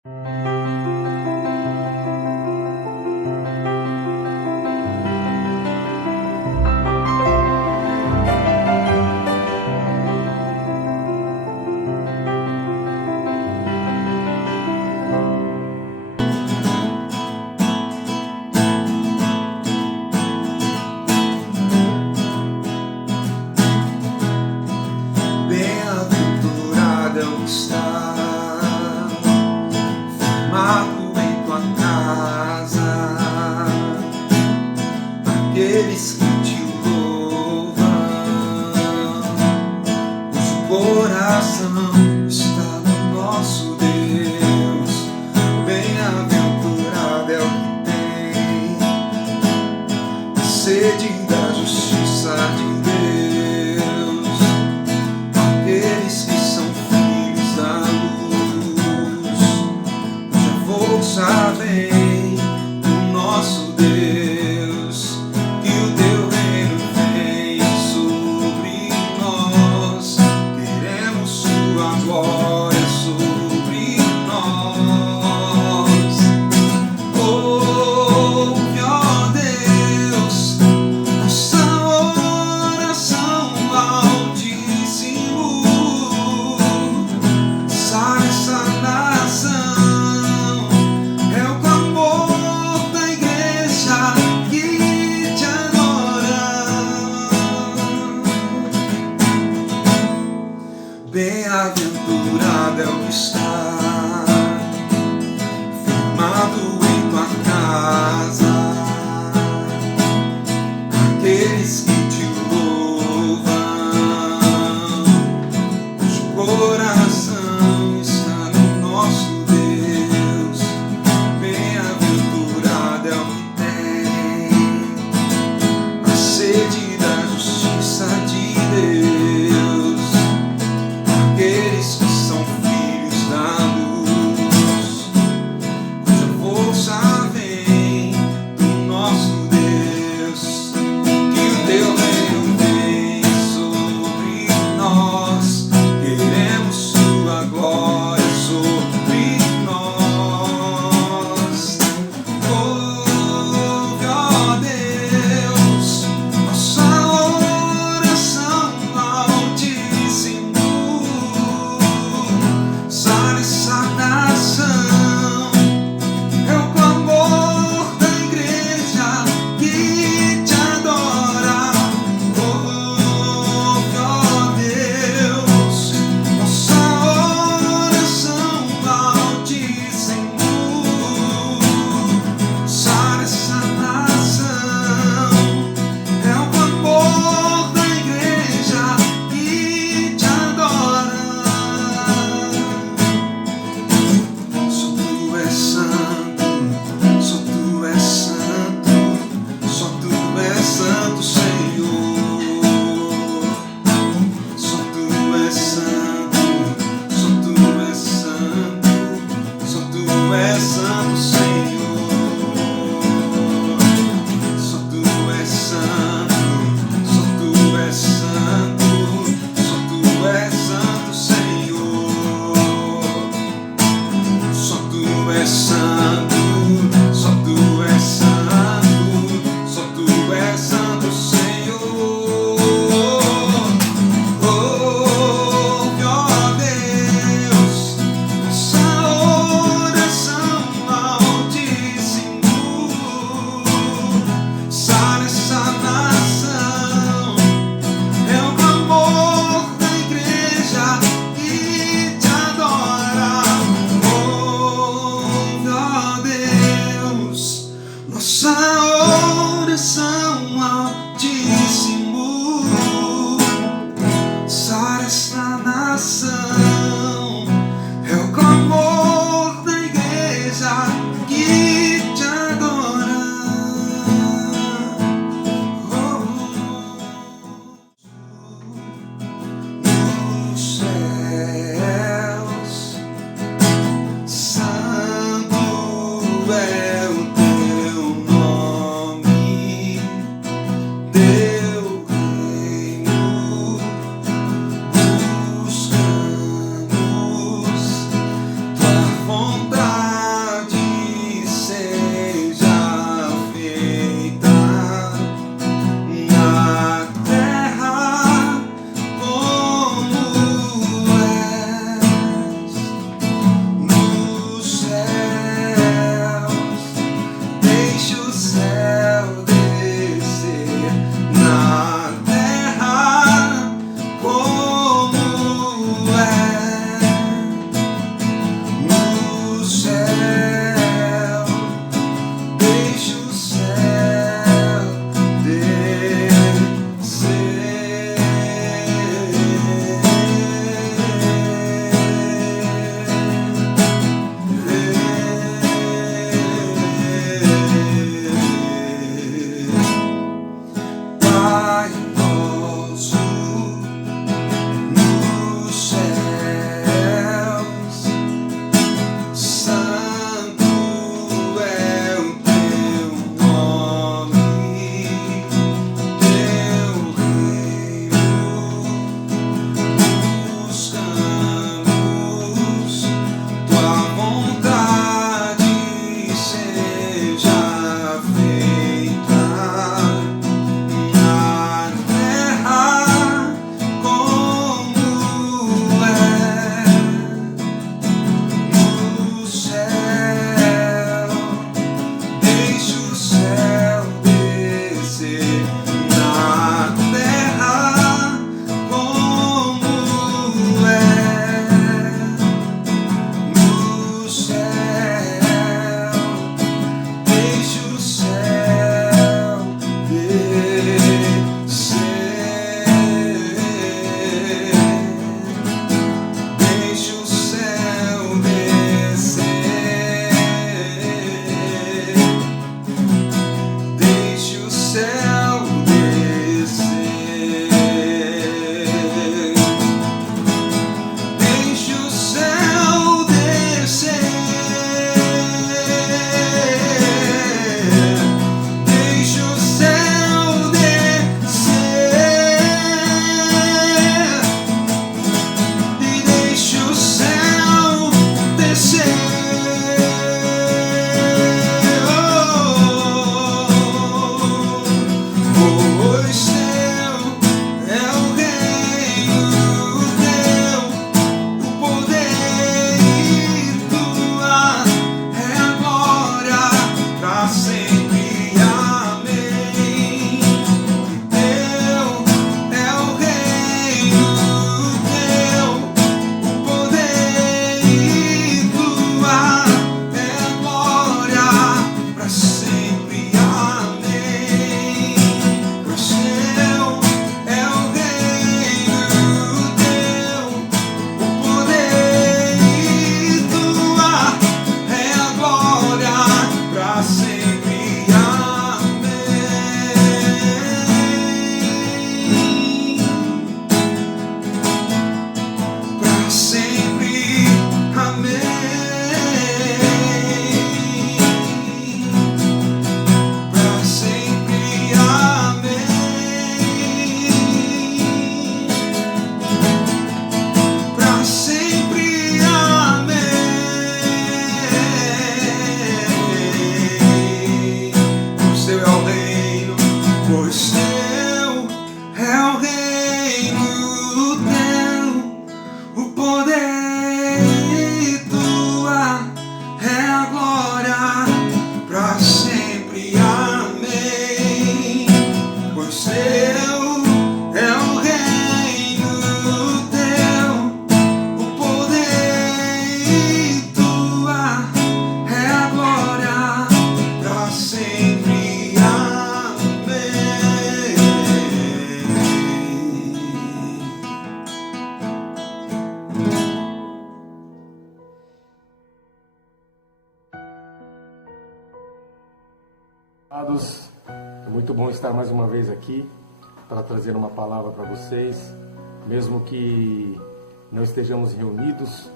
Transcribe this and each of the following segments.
Bem-aventurado é o que está firmado em tua casa, aqueles que te louvam, cujo coração está no nosso Deus. Bem-aventurado é o que tem a sede da justiça de Deus, aqueles que são filhos da luz, cuja força vem do nosso Deus. Que o teu reino venha sobre nós, queremos sua glória sobre nós. Ouve, ó Deus, nossa oração Altíssimo. Sara essa nação, é o clamor da igreja que te adora. Bem-aventurado é o que está firmado em tua casa, aqueles que te louvam, cujo coração está no nosso Deus. Bem-aventurado é o que tem a sede da justiça de Deus, aqueles que são filhos da luz, cuja força vem do nosso Deus. Que o teu reino venha sobre nós, queremos sua glória sobre nós. Ouve, ó Deus, nossa oração Altíssimo. Sara essa nação, é o clamor da igreja que te adora. Ouve, ó Deus, nossa oração Altíssimo. Sara essa nação, é o clamor da igreja que te adora. Só tu és santo, só tu és santo, só tu és santo, Senhor. Só tu és santo, só tu és santo, só tu és santo, Senhor. Só tu és santo, só tu és santo, só tu és santo, Senhor. Só tu és santo, só tu és santo, só tu és santo, Senhor. Ouve, ó Deus, nossa oração Altíssimo. Sara essa nação, é o clamor da igreja que te adora. Ouve, ó Amados, é muito bom estar mais uma vez aqui para trazer uma palavra para vocês. Mesmo que não estejamos reunidos,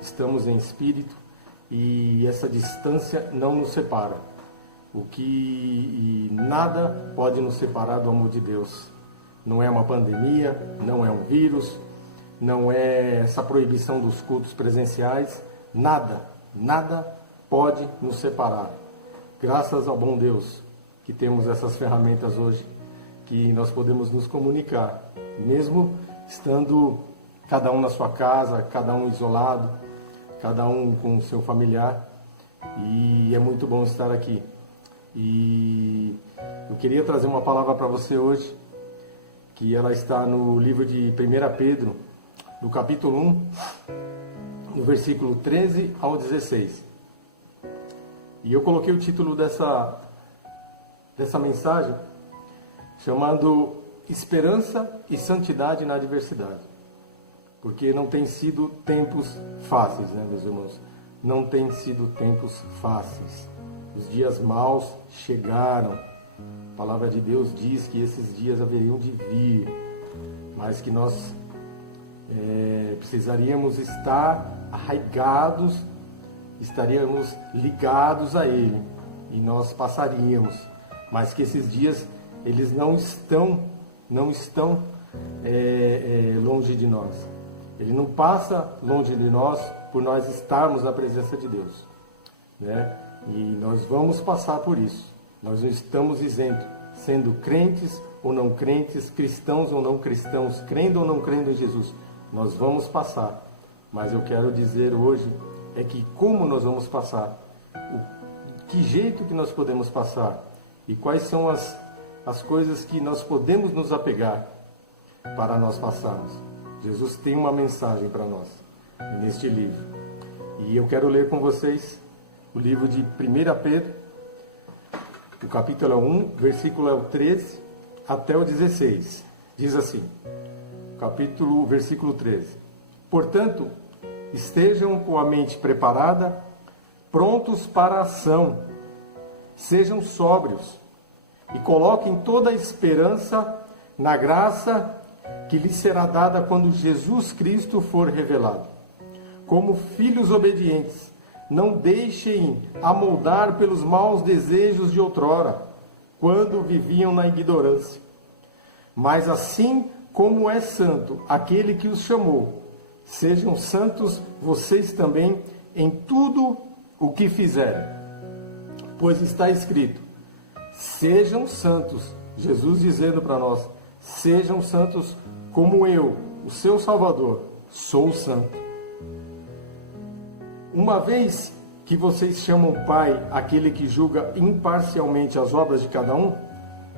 estamos em espírito e essa distância não nos separa. Nada pode nos separar do amor de Deus. Não é uma pandemia, não é um vírus, não é essa proibição dos cultos presenciais. Nada pode nos separar. Graças ao bom Deus que temos essas ferramentas hoje, que nós podemos nos comunicar, mesmo estando cada um na sua casa, cada um isolado, cada um com o seu familiar, e é muito bom estar aqui. E eu queria trazer uma palavra para você hoje, que ela está no livro de 1 Pedro, no capítulo 1, no versículo 13 ao 16. E eu coloquei o título dessa mensagem chamando Esperança e Santidade na Adversidade. Porque não tem sido tempos fáceis, né, meus irmãos? Não tem sido tempos fáceis. Os dias maus chegaram. A palavra de Deus diz que esses dias haveriam de vir, mas que nós precisaríamos estar arraigados, estaríamos ligados a Ele e nós passaríamos, mas que esses dias eles não estão longe de nós. Ele não passa longe de nós por nós estarmos na presença de Deus, né? E nós vamos passar por isso. Nós não estamos isentos, sendo crentes ou não crentes, cristãos ou não cristãos, crendo ou não crendo em Jesus. Nós vamos passar, mas eu quero dizer hoje é que como nós vamos passar, que jeito que nós podemos passar e quais são as coisas que nós podemos nos apegar para nós passarmos. Jesus tem uma mensagem para nós neste livro. E eu quero ler com vocês o livro de 1 Pedro, o capítulo 1, versículo 13 até o 16. Diz assim, versículo 13. Portanto, estejam com a mente preparada, prontos para a ação. Sejam sóbrios e coloquem toda a esperança na graça que lhes será dada quando Jesus Cristo for revelado. Como filhos obedientes, não deixem amoldar pelos maus desejos de outrora, quando viviam na ignorância. Mas assim como é santo aquele que os chamou, sejam santos vocês também em tudo o que fizerem. Pois está escrito, sejam santos, Jesus dizendo para nós, sejam santos como eu, o seu Salvador, sou santo. Uma vez que vocês chamam Pai aquele que julga imparcialmente as obras de cada um,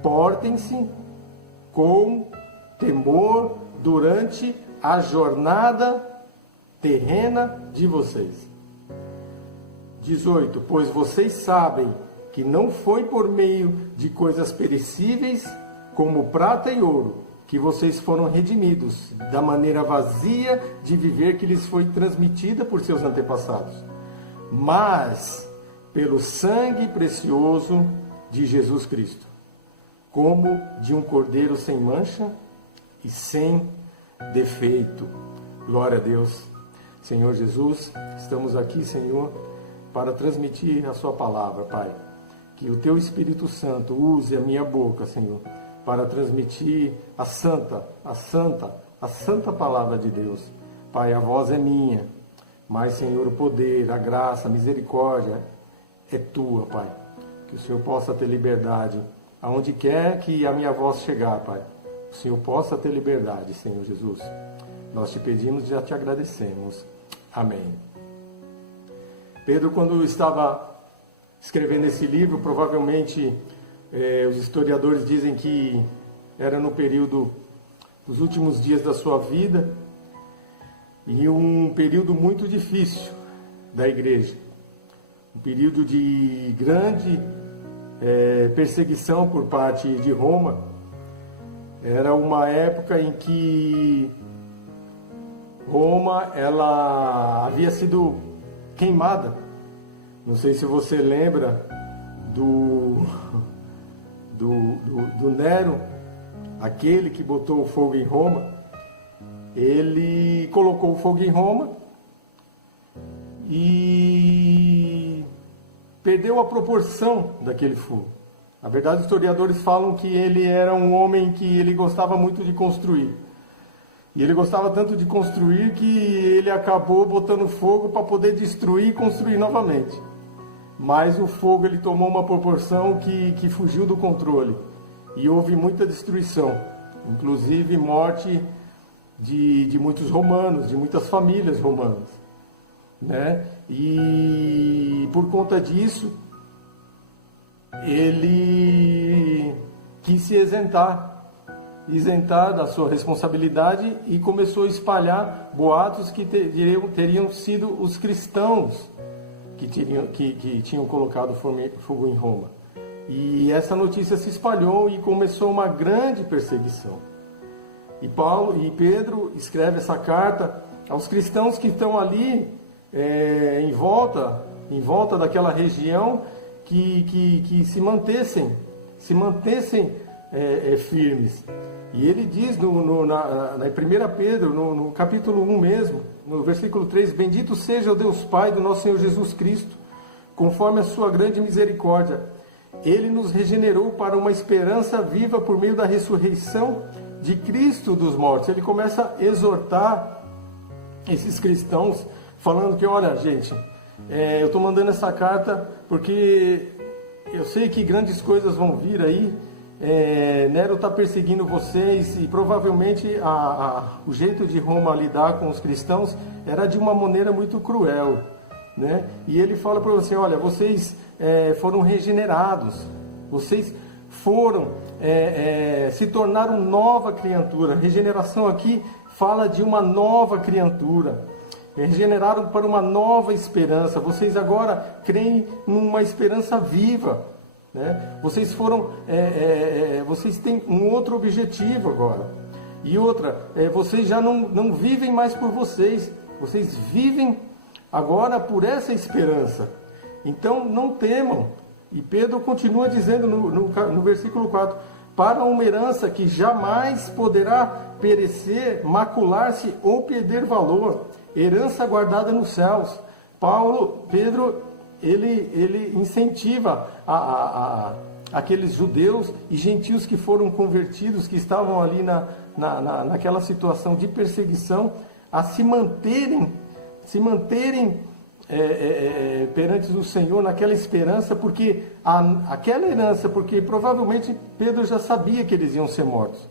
portem-se com temor durante a jornada terrena de vocês. 18. Pois vocês sabem que não foi por meio de coisas perecíveis, como prata e ouro, que vocês foram redimidos da maneira vazia de viver que lhes foi transmitida por seus antepassados, mas pelo sangue precioso de Jesus Cristo, como de um cordeiro sem mancha e sem defeito. Glória a Deus. Senhor Jesus, estamos aqui, Senhor, para transmitir a sua palavra, Pai. Que o teu Espírito Santo use a minha boca, Senhor, para transmitir a santa palavra de Deus. Pai, a voz é minha, mas, Senhor, o poder, a graça, a misericórdia é tua, Pai. Que o Senhor possa ter liberdade aonde quer que a minha voz chegar, Pai. O Senhor possa ter liberdade, Senhor Jesus. Nós te pedimos e já te agradecemos. Amém. Pedro, quando estava escrevendo esse livro, provavelmente os historiadores dizem que era no período dos últimos dias da sua vida e um período muito difícil da igreja. Um período de grande perseguição por parte de Roma. Era uma época em que Roma ela havia sido queimada. Não sei se você lembra do Nero, aquele que botou o fogo em Roma, ele colocou o fogo em Roma e perdeu a proporção daquele fogo. Na verdade, os historiadores falam que ele era um homem que ele gostava muito de construir. E ele gostava tanto de construir que ele acabou botando fogo para poder destruir e construir novamente. Mas o fogo ele tomou uma proporção que fugiu do controle. E houve muita destruição, inclusive morte de muitos romanos, de muitas famílias romanas, né? E por conta disso, ele quis se isentar da sua responsabilidade e começou a espalhar boatos que teriam sido os cristãos que tinham colocado fogo em Roma. E essa notícia se espalhou e começou uma grande perseguição. E Pedro escreve essa carta aos cristãos que estão ali em volta daquela região, que se mantessem firmes. E ele diz na 1 Pedro, no capítulo 1 mesmo, no versículo 3, bendito seja o Deus Pai do nosso Senhor Jesus Cristo, conforme a sua grande misericórdia. Ele nos regenerou para uma esperança viva por meio da ressurreição de Cristo dos mortos. Ele começa a exortar esses cristãos, falando que, olha, gente, eu estou mandando essa carta porque eu sei que grandes coisas vão vir aí. Nero está perseguindo vocês e provavelmente o jeito de Roma lidar com os cristãos era de uma maneira muito cruel, né? E ele fala para você, olha, vocês foram regenerados, vocês se tornaram nova criatura. Regeneração aqui fala de uma nova criatura. Regeneraram para uma nova esperança. Vocês agora creem numa esperança viva, né? Vocês vocês têm um outro objetivo agora. E outra, vocês já não vivem mais por vocês. Vocês vivem agora por essa esperança. Então não temam. E Pedro continua dizendo no versículo 4, para uma herança que jamais poderá perecer, macular-se ou perder valor, herança guardada nos céus. Pedro, ele incentiva aqueles judeus e gentios que foram convertidos, que estavam ali naquela situação de perseguição, a se manterem perante o Senhor naquela esperança, porque aquela herança, porque provavelmente Pedro já sabia que eles iam ser mortos.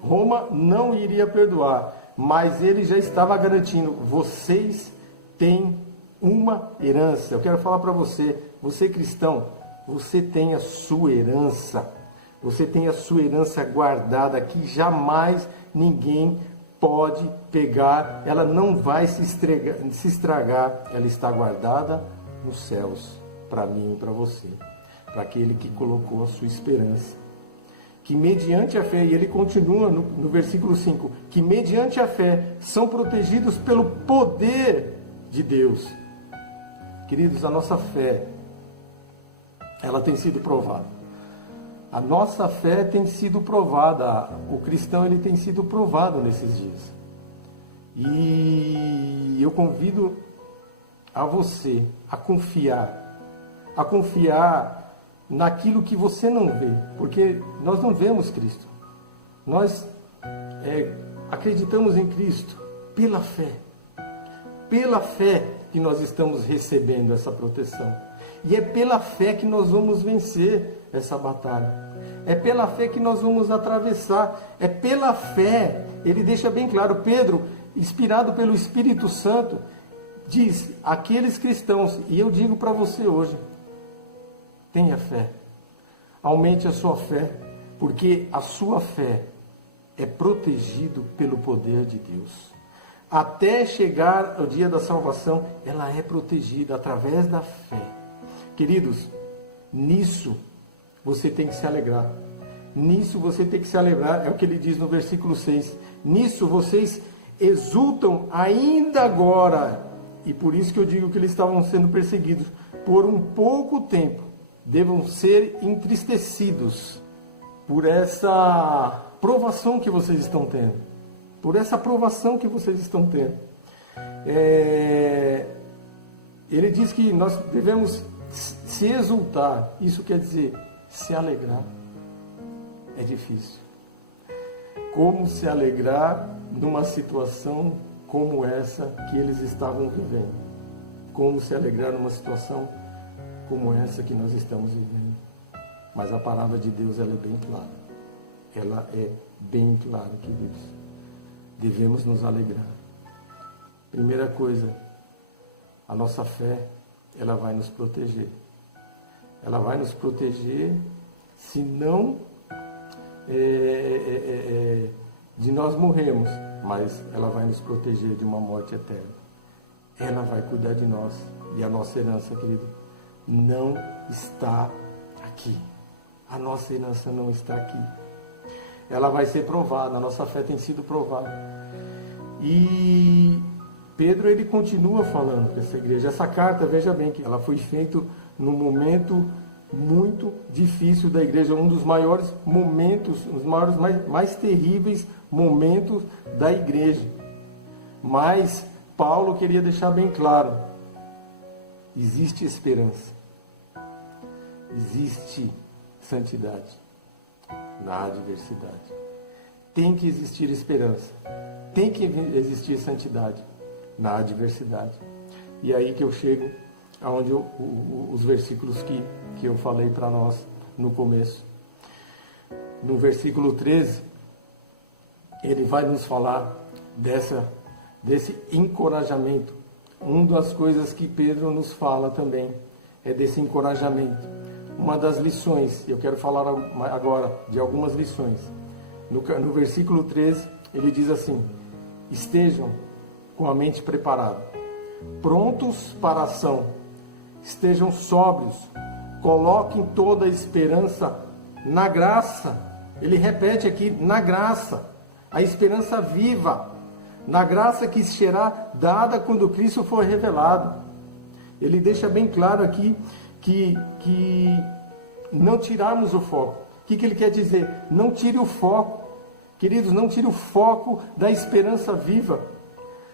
Roma não iria perdoar, mas ele já estava garantindo, vocês têm uma herança. Eu quero falar para você cristão, você tem a sua herança. Você tem a sua herança guardada, que jamais ninguém pode pegar, ela não vai se estragar, ela está guardada nos céus, para mim e para você, para aquele que colocou a sua esperança. Que mediante a fé, e ele continua no versículo 5, que mediante a fé são protegidos pelo poder de Deus. Queridos, a nossa fé, ela tem sido provada. A nossa fé tem sido provada. O cristão, ele tem sido provado nesses dias. E eu convido a você a confiar naquilo que você não vê, porque nós não vemos Cristo. Nós acreditamos em Cristo pela fé. Pela fé que nós estamos recebendo essa proteção. E é pela fé que nós vamos vencer essa batalha. É pela fé que nós vamos atravessar. É pela fé. Ele deixa bem claro, Pedro, inspirado pelo Espírito Santo, diz, aqueles cristãos, e eu digo para você hoje, tenha fé. Aumente a sua fé, porque a sua fé é protegido pelo poder de Deus. Até chegar ao dia da salvação, ela é protegida através da fé. Queridos, nisso você tem que se alegrar. Nisso você tem que se alegrar, é o que ele diz no versículo 6. Nisso vocês exultam ainda agora, e por isso que eu digo que eles estavam sendo perseguidos, por um pouco tempo, devam ser entristecidos, por essa provação que vocês estão tendo. Por essa provação que vocês estão tendo. Ele diz que nós devemos se exultar. Isso quer dizer se alegrar. É difícil. Como se alegrar numa situação como essa que eles estavam vivendo? Como se alegrar numa situação como essa que nós estamos vivendo? Mas a palavra de Deus, ela é bem clara. Ela é bem clara, queridos. Devemos nos alegrar. Primeira coisa, a nossa fé, ela vai nos proteger. Ela vai nos proteger se não de nós morrermos, mas ela vai nos proteger de uma morte eterna. Ela vai cuidar de nós. E a nossa herança, querido, não está aqui. A nossa herança não está aqui. Ela vai ser provada, a nossa fé tem sido provada. E Pedro, ele continua falando com essa igreja. Essa carta, veja bem, que ela foi feita num momento muito difícil da igreja, um dos maiores momentos, os maiores, mais terríveis momentos da igreja. Mas Paulo queria deixar bem claro, existe esperança, existe santidade na adversidade. Tem que existir esperança, tem que existir santidade na adversidade. E aí que eu chego aonde os versículos que eu falei para nós no começo. No versículo 13, ele vai nos falar desse encorajamento. Uma das coisas que Pedro nos fala também é desse encorajamento. Uma das lições, eu quero falar agora de algumas lições. No versículo 13, ele diz assim: estejam com a mente preparada, prontos para a ação, estejam sóbrios, coloquem toda a esperança na graça. Ele repete aqui, na graça, a esperança viva, na graça que será dada quando Cristo for revelado. Ele deixa bem claro aqui que não tirarmos o foco. O que ele quer dizer? Não tire o foco. Queridos, não tire o foco da esperança viva.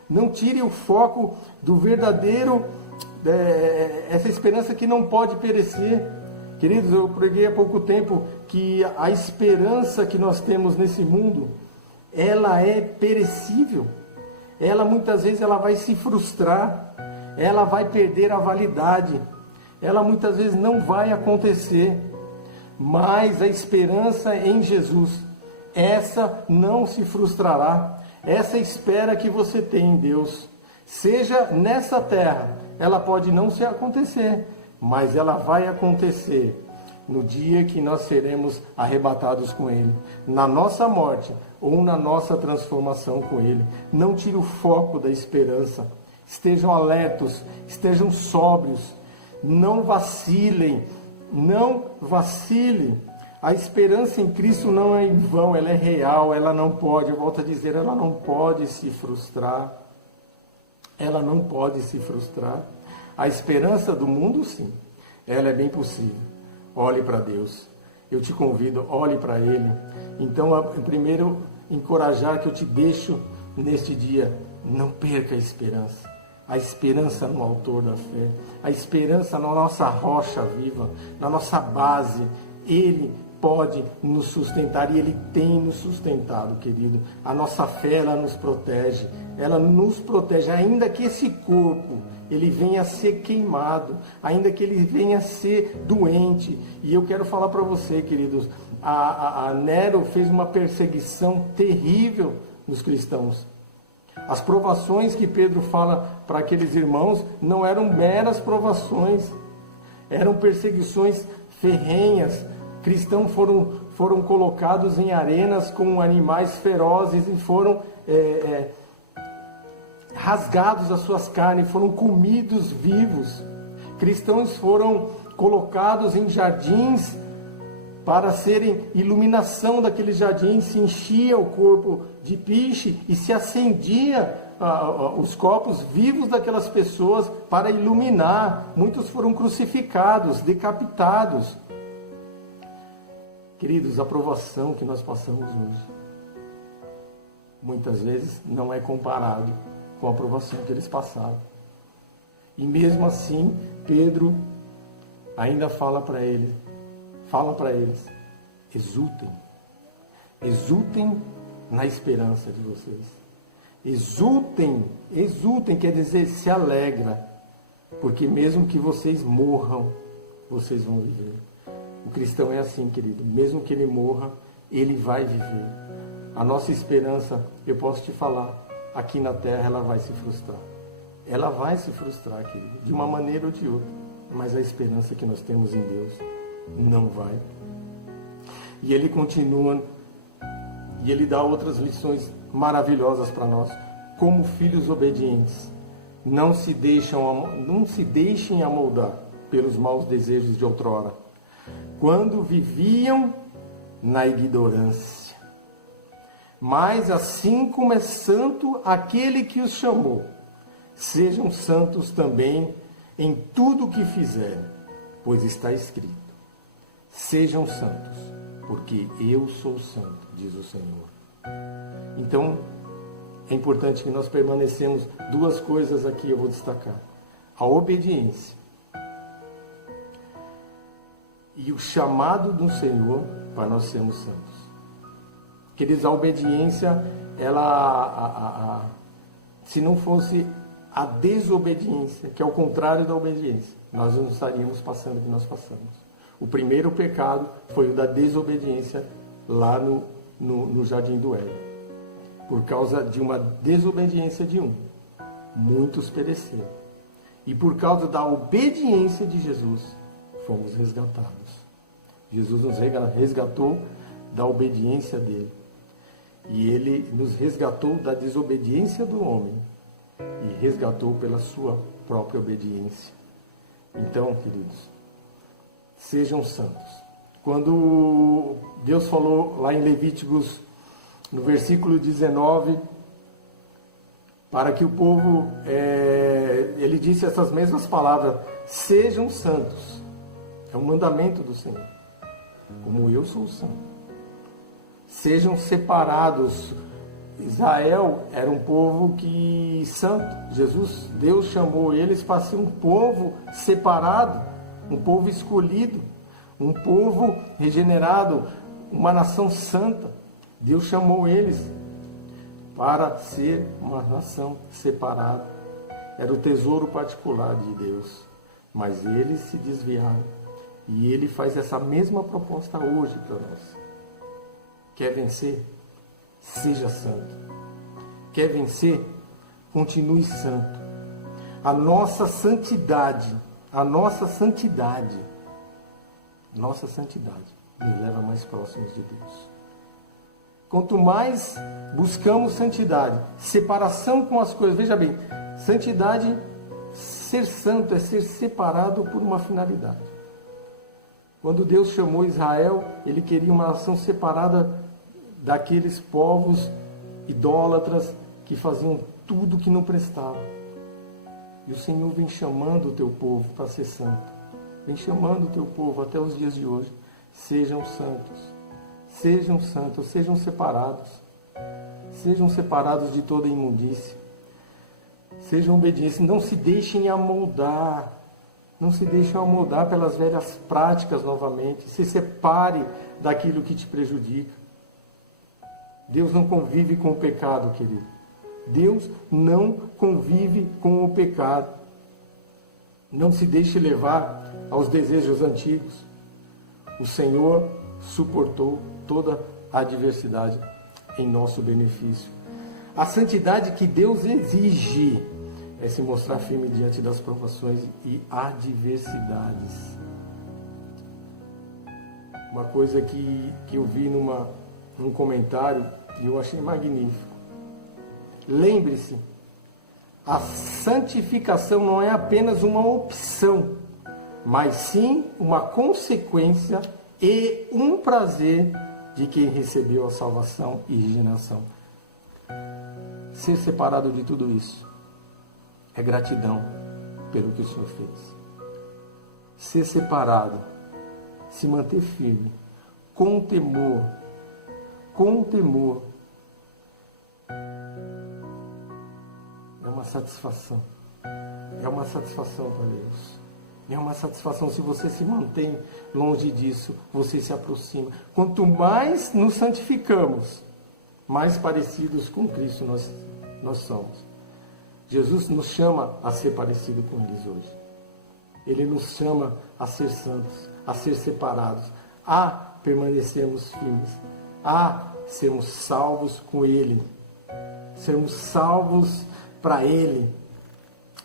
Não tire o foco do verdadeiro, essa esperança que não pode perecer. Queridos, eu preguei há pouco tempo que a esperança que nós temos nesse mundo, ela é perecível. Ela muitas vezes ela vai se frustrar, ela vai perder a validade, ela muitas vezes não vai acontecer. Mas a esperança em Jesus, essa não se frustrará. Essa espera que você tem em Deus, seja nessa terra, ela pode não se acontecer, mas ela vai acontecer no dia que nós seremos arrebatados com Ele, na nossa morte ou na nossa transformação com Ele. Não tire o foco da esperança. Estejam alertos, estejam sóbrios, não vacilem, não vacilem. A esperança em Cristo não é em vão, ela é real, ela não pode, eu volto a dizer, ela não pode se frustrar. Ela não pode se frustrar. A esperança do mundo, sim, ela é bem possível. Olhe para Deus. Eu te convido, olhe para Ele. Então, primeiro, encorajar que eu te deixo neste dia, não perca a esperança. A esperança no autor da fé, a esperança na nossa rocha viva, na nossa base. Ele pode nos sustentar e Ele tem nos sustentado, querido. A nossa fé, ela nos protege, ainda que esse corpo, ele venha a ser queimado, ainda que ele venha a ser doente. E eu quero falar para você, queridos, a Nero fez uma perseguição terrível nos cristãos. As provações que Pedro fala para aqueles irmãos não eram meras provações, eram perseguições ferrenhas. Cristãos foram colocados em arenas com animais ferozes e foram rasgados as suas carnes, foram comidos vivos. Cristãos foram colocados em jardins para serem iluminação daqueles jardins. Se enchia o corpo de piche e se acendia os corpos vivos daquelas pessoas para iluminar. Muitos foram crucificados, decapitados. Queridos, a provação que nós passamos hoje, muitas vezes não é comparado com a provação que eles passaram. E mesmo assim, Pedro ainda fala para eles, exultem. Exultem na esperança de vocês. Exultem quer dizer se alegra, porque mesmo que vocês morram, vocês vão viver. O cristão é assim, querido, mesmo que ele morra, ele vai viver. A nossa esperança, eu posso te falar, aqui na terra ela vai se frustrar. Ela vai se frustrar, querido, de uma maneira ou de outra, mas a esperança que nós temos em Deus não vai. E ele continua, e ele dá outras lições maravilhosas para nós. Como filhos obedientes, não se deixem amoldar pelos maus desejos de outrora, quando viviam na ignorância. Mas assim como é santo aquele que os chamou, sejam santos também em tudo o que fizerem, pois está escrito: sejam santos, porque eu sou santo, diz o Senhor. Então, é importante que nós permanecemos. Duas coisas aqui eu vou destacar: a obediência e o chamado do Senhor para nós sermos santos. Queridos, a obediência, se não fosse a desobediência, que é o contrário da obediência, nós não estaríamos passando o que nós passamos. O primeiro pecado foi o da desobediência lá no Jardim do Éden. Por causa de uma desobediência de um, muitos pereceram. E por causa da obediência de Jesus, fomos resgatados. Jesus nos resgatou da obediência dele. E ele nos resgatou da desobediência do homem. E resgatou pela sua própria obediência. Então, queridos, sejam santos. Quando Deus falou lá em Levíticos, no versículo 19, para que o povo, ele disse essas mesmas palavras: sejam santos. É um mandamento do Senhor, como eu sou santo. Sejam separados. Israel era um povo santo. Deus chamou eles para ser um povo separado, um povo escolhido, um povo regenerado, uma nação santa. Deus chamou eles para ser uma nação separada. Era o tesouro particular de Deus. Mas eles se desviaram. E ele faz essa mesma proposta hoje para nós. Quer vencer? Seja santo. Quer vencer? Continue santo. A nossa santidade nos leva mais próximos de Deus. Quanto mais buscamos santidade, separação com as coisas. Veja bem, santidade, ser santo é ser separado por uma finalidade. Quando Deus chamou Israel, ele queria uma nação separada daqueles povos idólatras que faziam tudo que não prestava. E o Senhor vem chamando o teu povo para ser santo. Vem chamando o teu povo até os dias de hoje. Sejam santos. Sejam santos, sejam separados. Sejam separados de toda imundície. Sejam obedientes. Não se deixem amoldar. Não se deixem amoldar pelas velhas práticas novamente. Se separe daquilo que te prejudica. Deus não convive com o pecado, querido. Deus não convive com o pecado. Não se deixe levar aos desejos antigos. O Senhor suportou toda a adversidade em nosso benefício. A santidade que Deus exige é se mostrar firme diante das provações e adversidades. Uma coisa que eu vi num comentário e eu achei magnífico. Lembre-se, a santificação não é apenas uma opção, mas sim uma consequência e um prazer de quem recebeu a salvação e regeneração. Ser separado de tudo isso é gratidão pelo que o Senhor fez. Ser separado, se manter firme, com temor. Com temor. É uma satisfação. É uma satisfação para Deus. É uma satisfação. Se você se mantém longe disso, você se aproxima. Quanto mais nos santificamos, mais parecidos com Cristo nós somos. Jesus nos chama a ser parecido com eles hoje. Ele nos chama a ser santos, a ser separados, a permanecermos firmes, a sermos salvos com Ele, sermos salvos para Ele.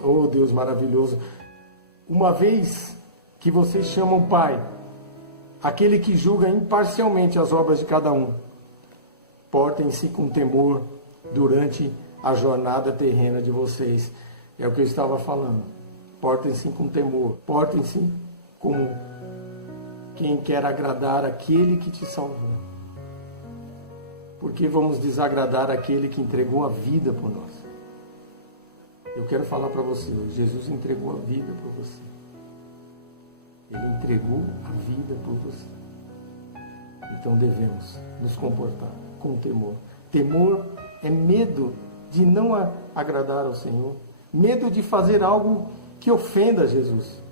Oh, Deus maravilhoso! Uma vez que vocês chamam Pai, aquele que julga imparcialmente as obras de cada um, portem-se com temor durante a jornada terrena de vocês. É o que eu estava falando. Portem-se com temor. Portem-se como quem quer agradar aquele que te salvou. Porque vamos desagradar aquele que entregou a vida por nós. Eu quero falar para você hoje, Jesus entregou a vida por você. Ele entregou a vida por você. Então devemos nos comportar com temor. Temor é medo de não agradar ao Senhor. Medo de fazer algo que ofenda Jesus.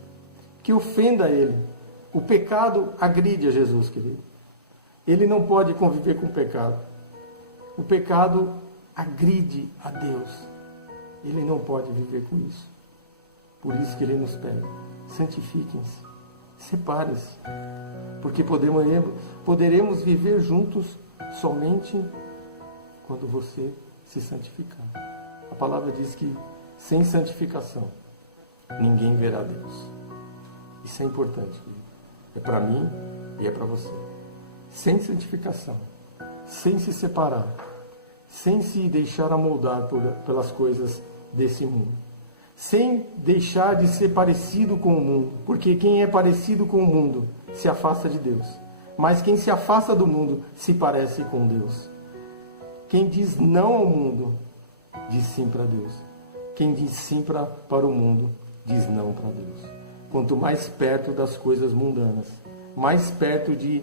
Que ofenda Ele. O pecado agride a Jesus, querido. Ele não pode conviver com o pecado. O pecado agride a Deus. Ele não pode viver com isso. Por isso que Ele nos pede. Santifiquem-se. Separem-se. Porque poderemos viver juntos somente quando você se santificar. A palavra diz que sem santificação ninguém verá Deus. Isso é importante. É para mim e é para você. Sem santificação, sem se separar, sem se deixar amoldar pelas coisas desse mundo, sem deixar de ser parecido com o mundo, porque quem é parecido com o mundo se afasta de Deus, mas quem se afasta do mundo se parece com Deus. Quem diz não ao mundo diz sim para Deus. Quem diz sim para o mundo diz não para Deus. Quanto mais perto das coisas mundanas, mais perto de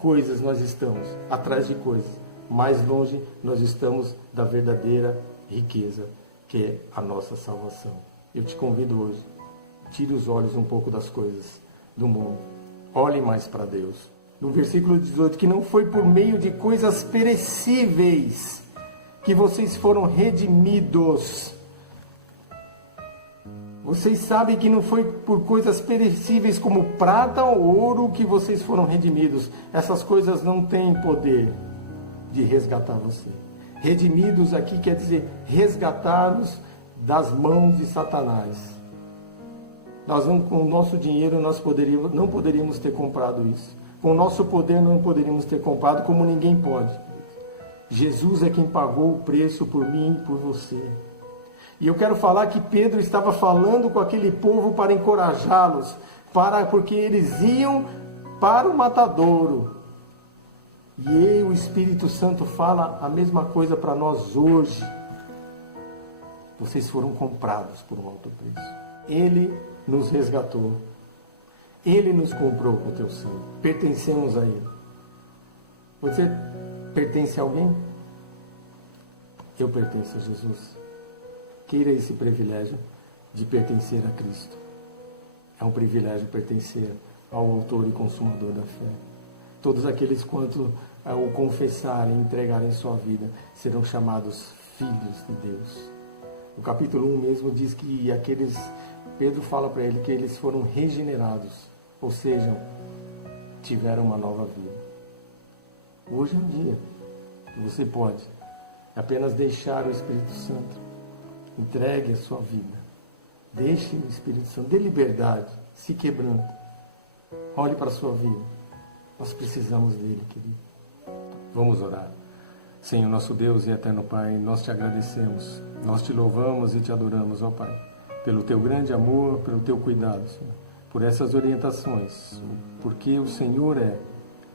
coisas nós estamos, atrás de coisas, mais longe nós estamos da verdadeira riqueza, que é a nossa salvação. Eu te convido hoje, tire os olhos um pouco das coisas do mundo, olhe mais para Deus. No versículo 18, que não foi por meio de coisas perecíveis que vocês foram redimidos. Vocês sabem que não foi por coisas perecíveis como prata ou ouro que vocês foram redimidos. Essas coisas não têm poder de resgatar você. Redimidos aqui quer dizer resgatados das mãos de Satanás. Nós não, com o nosso dinheiro não poderíamos ter comprado isso. Com o nosso poder não poderíamos ter comprado, como ninguém pode. Jesus é quem pagou o preço por mim e por você. E eu quero falar que Pedro estava falando com aquele povo para encorajá-los, porque eles iam para o matadouro. E o Espírito Santo fala a mesma coisa para nós hoje. Vocês foram comprados por um alto preço. Ele nos resgatou. Ele nos comprou com o teu sangue. Pertencemos a Ele. Você pertence a alguém? Eu pertenço a Jesus. Queira esse privilégio de pertencer a Cristo. É um privilégio pertencer ao autor e consumador da fé. Todos aqueles quanto o confessarem e entregarem sua vida serão chamados filhos de Deus. O capítulo 1 mesmo diz que Pedro fala para ele que eles foram regenerados, ou seja, tiveram uma nova vida. Hoje é um dia que você pode apenas deixar o Espírito Santo. Entregue a sua vida. Deixe o Espírito Santo. Dê liberdade. Se quebrando. Olhe para a sua vida. Nós precisamos dele, querido. Vamos orar. Senhor, nosso Deus e eterno Pai, nós te agradecemos. Nós te louvamos e te adoramos, ó Pai, pelo teu grande amor, pelo teu cuidado, Senhor, por essas orientações, porque o Senhor é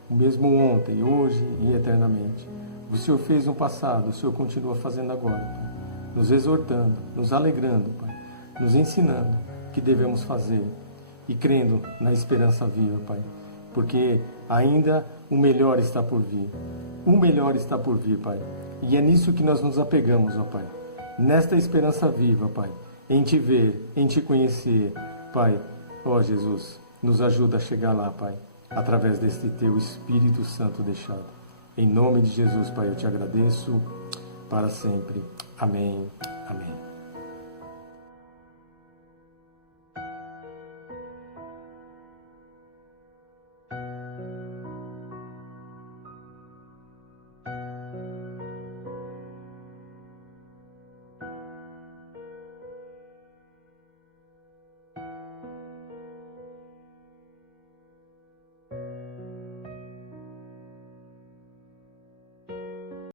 o mesmo ontem, hoje e eternamente. O Senhor fez no passado, o Senhor continua fazendo agora, Pai, nos exortando, nos alegrando, Pai, nos ensinando o que devemos fazer e crendo na esperança viva, Pai, porque ainda o melhor está por vir. O melhor está por vir, Pai. E é nisso que nós nos apegamos, ó Pai. Nesta esperança viva, Pai, em Te ver, em Te conhecer, Pai. Ó Jesus, nos ajuda a chegar lá, Pai, através deste Teu Espírito Santo deixado. Em nome de Jesus, Pai, eu Te agradeço para sempre. Amém. Amém.